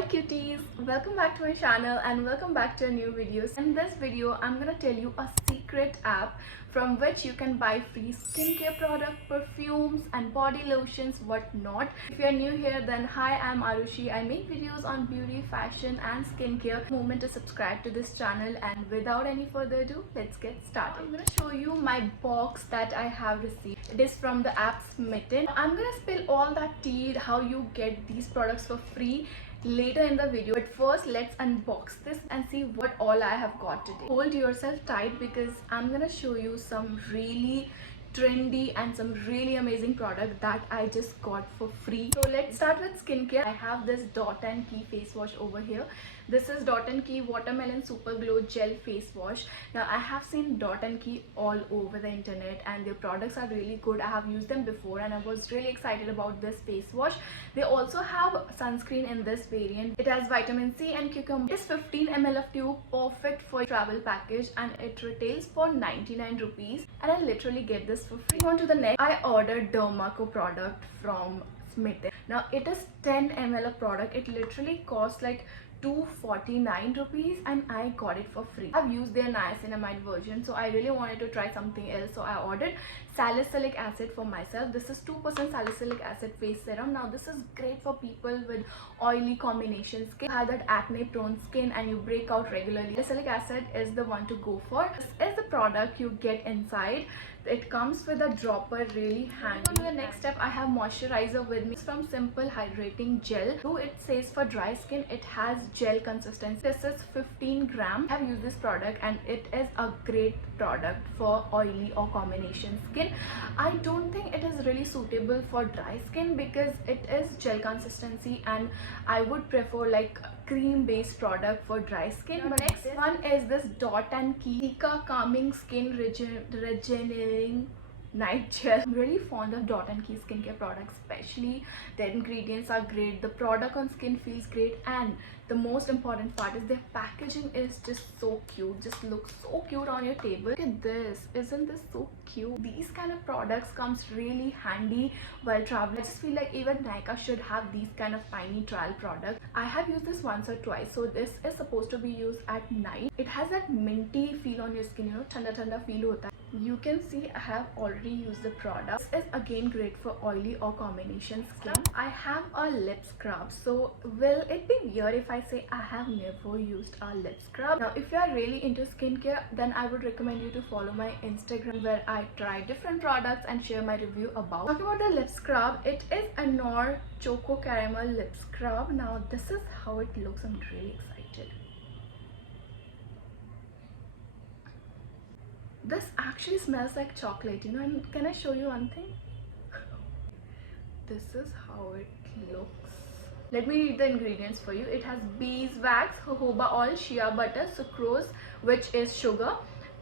Hi cuties, welcome back to my channel and welcome back to a new video. In this video I'm gonna tell you a secret app from which you can buy free skincare product, perfumes and body lotions, whatnot. If you are new here, then hi, I'm Aarushi. I make videos on beauty, fashion and skincare. Moment to subscribe to this channel, and without any further ado, let's get started. I'm gonna show you my box that I have received. It is from the app Symtten. I'm gonna spill all that tea how you get these products for free later in the video, but first let's unbox this and see what all I have got today. Hold yourself tight because I'm gonna show you some really trendy and some really amazing product that I just got for free. So let's start with skincare. I have this dot&key face wash over here. This is dot&key watermelon super glow gel face wash. Now I have seen dot&key all over the internet and their products are really good. I have used them before and I was really excited about this face wash. They also have sunscreen in this variant. It has vitamin C and cucumber. It is 15 ml of tube, perfect for travel package, and it retails for 99 rupees and I literally get this for free. On to the next, I ordered Dermaco product from Symtten. Now it is 10 ml of product. It literally costs like 249 rupees and I got it for free. I've used their niacinamide version, so I really wanted to try something else, so I ordered salicylic acid for myself. This is 2% salicylic acid face serum. Now this is great for people with oily combination skin, have that acne prone skin and you break out regularly. Salicylic acid is the one to go for. This is the product you get inside. It comes with a dropper, really handy. On to the next step, I have moisturizer with me. It's from Simple Hydrating Gel. Though it says for dry skin, it has gel consistency. This is 15 grams. I have used this product and it is a great product for oily or combination skin. I don't think it is really suitable for dry skin because it is gel consistency and I would prefer like cream based product for dry skin. But next one is this dot&key calming skin regenerating night gel. I'm really fond of dot&key skincare products, especially their ingredients are great, the product on skin feels great, and the most important part is their packaging is just so cute, just looks so cute on your table. Look at this, isn't this so cute? These kind of products comes really handy while traveling. I just feel like even Nykaa should have these kind of tiny trial products. I have used this once or twice, so this is supposed to be used at night. It has that minty feel on your skin, you know, thanda thanda feel hota hai. You can see I have already used the product. This is again great for oily or combination skin. I have a lip scrub, so will it be weird if I say I have never used a lip scrub? Now if you are really into skincare, then I would recommend you to follow my Instagram where I try different products and share my review about. Talking about the lip scrub, it is a Nor Choco Caramel lip scrub. Now this is how it looks. I'm really excited. This actually smells like chocolate, you know, and can I show you one thing? This is how it looks. Let me read the ingredients for you. It has beeswax, jojoba oil, shea butter, sucrose, which is sugar,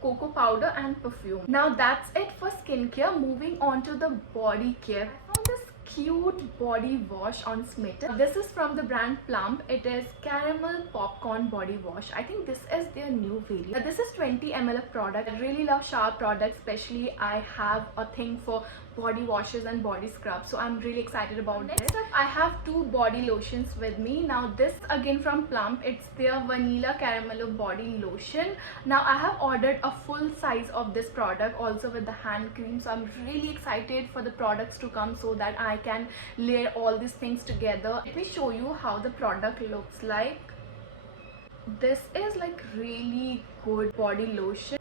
cocoa powder and perfume. Now that's it for skincare. Moving on to the body care. I found this cute body wash on Symtten. This is from the brand Plum. It is caramel popcorn body wash. I think this is their new variant. This is 20 ml of product. I really love shower products, especially I have a thing for body washes and body scrubs, so I'm really excited about this. Next up, I have two body lotions with me. Now this again from Plum. It's their vanilla caramel body lotion. Now I have ordered a full size of this product also with the hand cream, so I'm really excited for the products to come so that I can layer all these things together. Let me show you how the product looks like. This is like really good body lotion.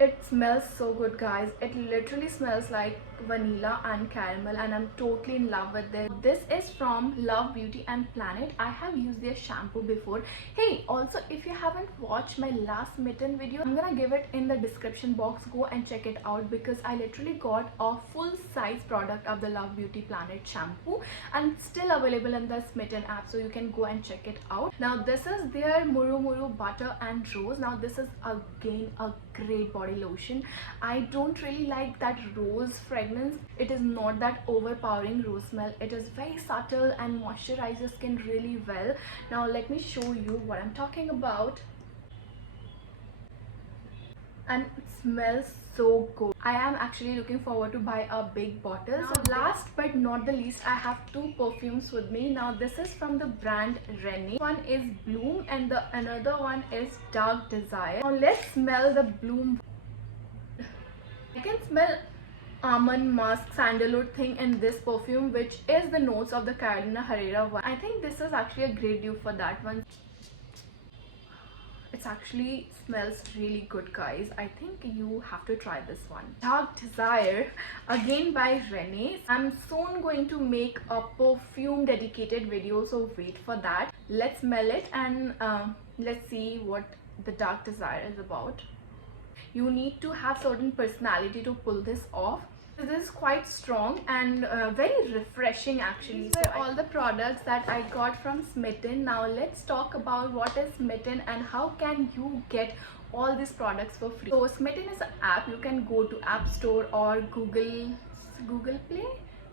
It smells so good, guys. It literally smells like vanilla and caramel and I'm totally in love with it. This is from Love Beauty and Planet. I have used their shampoo before. Hey, also if you haven't watched my last Symtten video, I'm gonna give it in the description box. Go and check it out because I literally got a full size product of the Love Beauty Planet shampoo and it's still available in the Symtten app, so you can go and check it out. Now this is their Muru Muru butter and rose. Now this is again a great body lotion. I don't really like that rose fragrance. It is not that overpowering rose smell. It is very subtle and moisturizes skin really well. Now let me show you what I'm talking about. and it smells so good. I am actually looking forward to buy a big bottle. So last but not the least, I have two perfumes with me. Now this is from the brand Trendy. One is Bloom and the another one is Dark Desire. Now let's smell the Bloom. I can smell almond musk sandalwood thing in this perfume, which is the notes of the Carolina Herrera one. I think this is actually a great dupe for that one. It actually smells really good, guys. I think you have to try this one. Dark Desire, again by Rene. I'm soon going to make a perfume dedicated video, so wait for that. Let's smell it and let's see what the Dark Desire is about. You need to have certain personality to pull this off. This is quite strong and very refreshing actually. These were all the products that I got from Symtten. Now let's talk about what is Symtten and how can you get all these products for free. So Symtten is an app. You can go to App Store or Google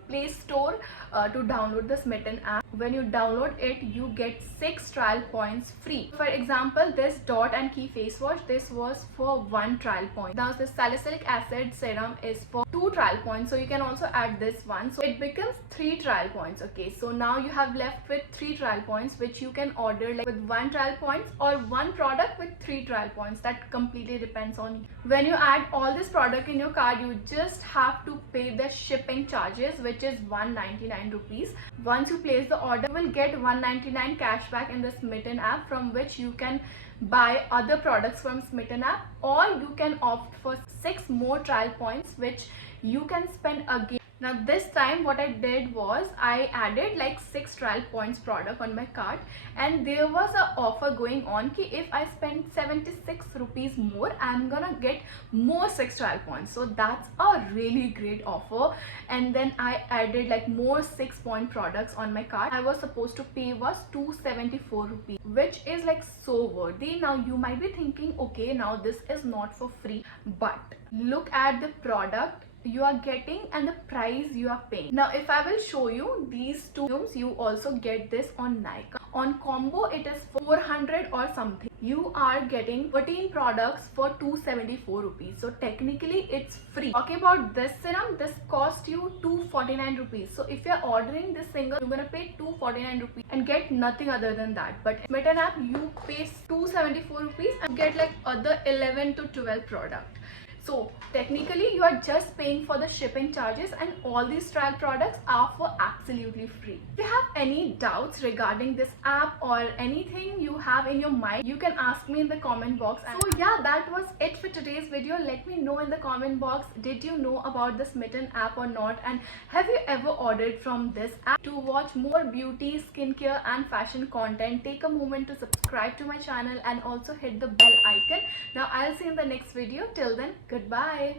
Play Store to download the Symtten app. When you download it, you get 6 trial points free. For example, this dot&key face wash, this was for 1 trial point. Now the salicylic acid serum is for 2 trial points, so you can also add this one, so it becomes 3 trial points. Okay, so now you have left with 3 trial points, which you can order like with 1 trial points or one product with 3 trial points. That completely depends on you. When you add all this product in your cart, you just have to pay the shipping charges, which is 199 rupees. Once you place the order, you will get 199 cashback in the Symtten app, from which you can buy other products from Symtten app, or you can opt for 6 more trial points, which you can spend again. Now this time what I did was I added like 6 trial points product on my cart, and there was an offer going on ki if I spend 76 rupees more, I'm gonna get more 6 trial points. So that's a really great offer. And then I added like more 6 point products on my cart. I was supposed to pay was 274 rupees, which is like so worthy. Now you might be thinking, okay, now this is not for free, but look at the product you are getting and the price you are paying. Now if I will show you these two perfumes, you also get this on Nykaa. On combo it is 400 or something. You are getting 13 products for 274 rupees, so technically it's free. Talking about this serum, this cost you 249 rupees. So if you're ordering this single, you're gonna pay 249 rupees and get nothing other than that. But in Symtten app, you pay 274 rupees and get like other 11 to 12 products. So technically you are just paying for the shipping charges, and all these trial products are for absolutely free. If you have any doubts regarding this app or anything you have in your mind, you can ask me in the comment box. And so yeah, that was it for today's video. Let me know in the comment box, did you know about the Symtten app or not, and have you ever ordered from this app? To watch more beauty, skincare and fashion content, take a moment to subscribe to my channel and also hit the bell icon. Now I'll see you in the next video. Till then, goodbye.